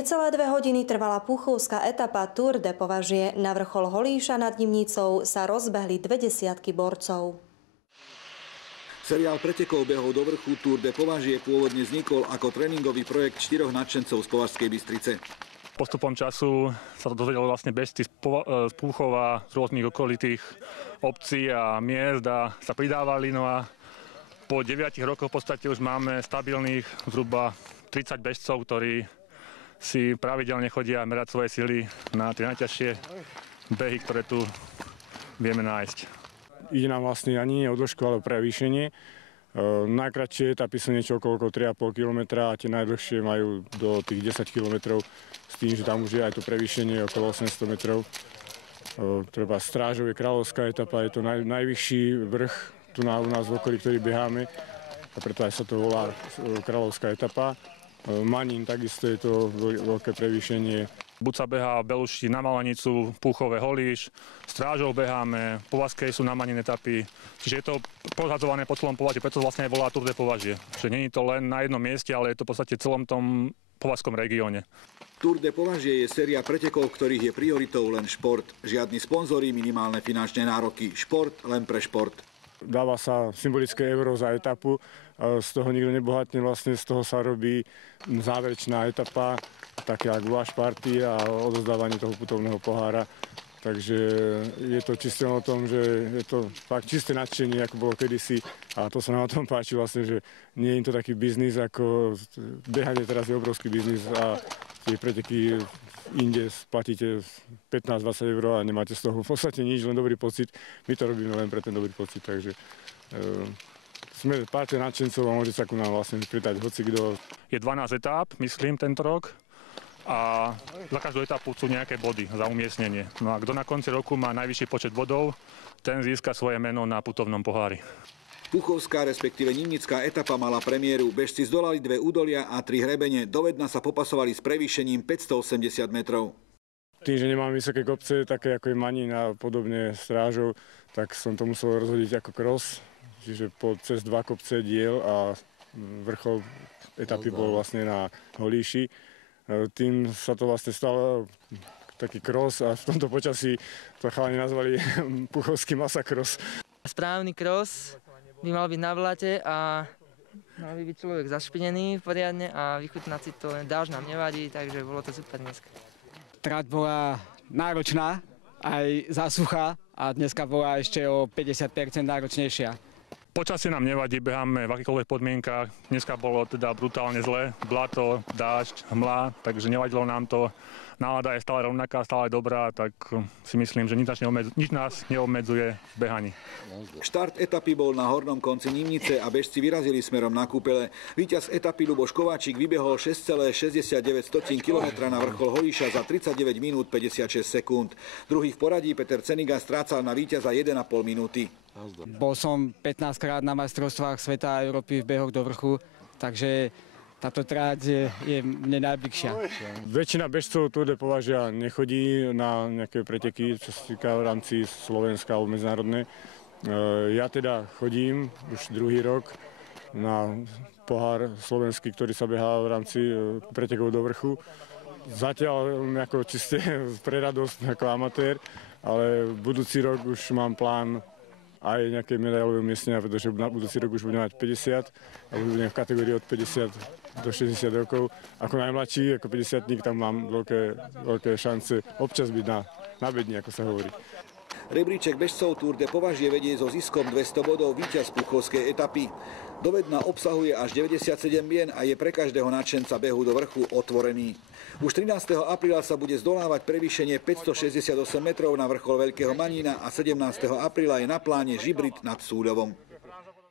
Necelé 2 hodiny trvala puchovská etapa Tour de Považie. Na vrchol Holíša nad Nimnicou sa rozbehli 20 borcov. Seriál pretekov behov do vrchu Tour de Považie pôvodne vznikol ako tréningový projekt 4 nadšencov z Považskej Bystrice. Postupom času sa to dozvedeli vlastne bežci z Púchova, z rôznych okolitých obcí a miest a sa pridávali. No a po 9 rokoch v podstate už máme stabilných zhruba 30 bežcov, ktorí si pravidelne chodia merať svoje sily na tie najťažšie behy, ktoré tu vieme nájsť. Ide nám vlastne ani nie o dĺžku, ale o prevýšenie. Najkratšie etapy sú niečo okolo 3,5 km a tie najdlhšie majú do tých 10 km s tým, že tam už je aj to prevýšenie okolo 800 metrov. Treba Strážov je kráľovská etapa, je to najvyšší vrch tu u nás v okolí, ktorý beháme a preto aj sa to volá kráľovská etapa. Manín takisto je to veľké prevýšenie. Buď sa behá Beluši na Malanicu, Púchové Holíš, Strážov beháme, Považskej sú na Manín etapy. Čiže je to porozhadzované po celom Považie, preto vlastne aj volá Tour de Považie. Že nie je to len na jednom mieste, ale je to v podstate v celom tom považskom regióne. Tour de Považie je séria pretekov, ktorých je prioritou len šport. Žiadni sponzori, minimálne finančné nároky. Šport len pre šport. Dáva sa symbolické euro za etapu, z toho nikto nebohatne, vlastne z toho sa robí záverečná etapa, také ako watch party a odozdávanie toho putovného pohára. Takže je to čisté o tom, že je to fakt čisté nadšenie, ako bolo kedysi a to sa nám na tom páči vlastne, že nie je to taký biznis, ako behanie teraz je obrovský biznis a tie preteky inde platíte 15-20 eur a nemáte z toho v podstate nič, len dobrý pocit. My to robíme len pre ten dobrý pocit, takže sme pár nadšencov a môže sa ku nám vlastne pridať hocikdo. Je 12 etáp, myslím, tento rok a za každú etapu sú nejaké body za umiestnenie. No a kto na konci roku má najvyšší počet bodov, ten získa svoje meno na putovnom pohári. Puchovská, respektíve Nimnická etapa mala premiéru. Bežci zdolali 2 údolia a 3 hrebene. Do Vedna sa popasovali s prevýšením 580 metrov. Tým, že nemám vysoké kopce, také ako je Manín a podobne Strážov, tak som to musel rozhodiť ako cross. Čiže cez 2 kopce diel a vrchol etapy bol vlastne na Holíši. Tým sa to vlastne stalo taký cross a v tomto počasí to chalani nazvali Puchovský masakros. Správny cross by mal byť na blate a mal by byť človek zašpinený poriadne a vychutnať si to. Dážď nám nevadí, takže bolo to super dneska. Trať bola náročná, aj zásúcha a dneska bola ešte o 50% náročnejšia. Počasie nám nevadí, beháme v akýchkoľvek podmienkach. Dneska bolo teda brutálne zle, blato, dážď, hmla, takže nevadilo nám to. Nálada je stále rovnaká, stále dobrá, tak si myslím, že nič nás neobmedzuje v behaní. Štart etapy bol na hornom konci Nimnice a bežci vyrazili smerom na Kúpele. Víťaz etapy Ľuboš Kováčik vybehol 6,69 km na vrchol Holíša za 39 minút 56 sekúnd. Druhý v poradí Peter Ceniga strácal na víťaza 1,5 minúty. Bol som 15 krát na majstrovstvách sveta a Európy v behoch do vrchu, takže táto tráť je mne najbližšia. Väčšina bežcov Tour de Považia nechodí na nejaké preteky, čo sa týka v rámci Slovenska alebo medzinárodné. Ja teda chodím už druhý rok na pohár slovenský, ktorý sa behá v rámci pretekov do vrchu. Zatiaľ ako čiste pre radosť ako amatér, ale budúci rok už mám plán aj nejaké medailové umiestnenia, pretože na budúci rok už budem mať 50 a budem v kategórii od 50 do 60 rokov. Ako najmladší, ako 50-tník, tam mám veľké šance občas byť na bedni, ako sa hovorí. Rebríček bežcov Tour de Považie vedie so ziskom 200 bodov víťaz puchovskej etapy. Do Vedna obsahuje až 97 mien a je pre každého nadšenca behu do vrchu otvorený. Už 13. apríla sa bude zdolávať prevýšenie 568 metrov na vrchol Veľkého Manína a 17. apríla je na pláne Žibrit nad Súľovom.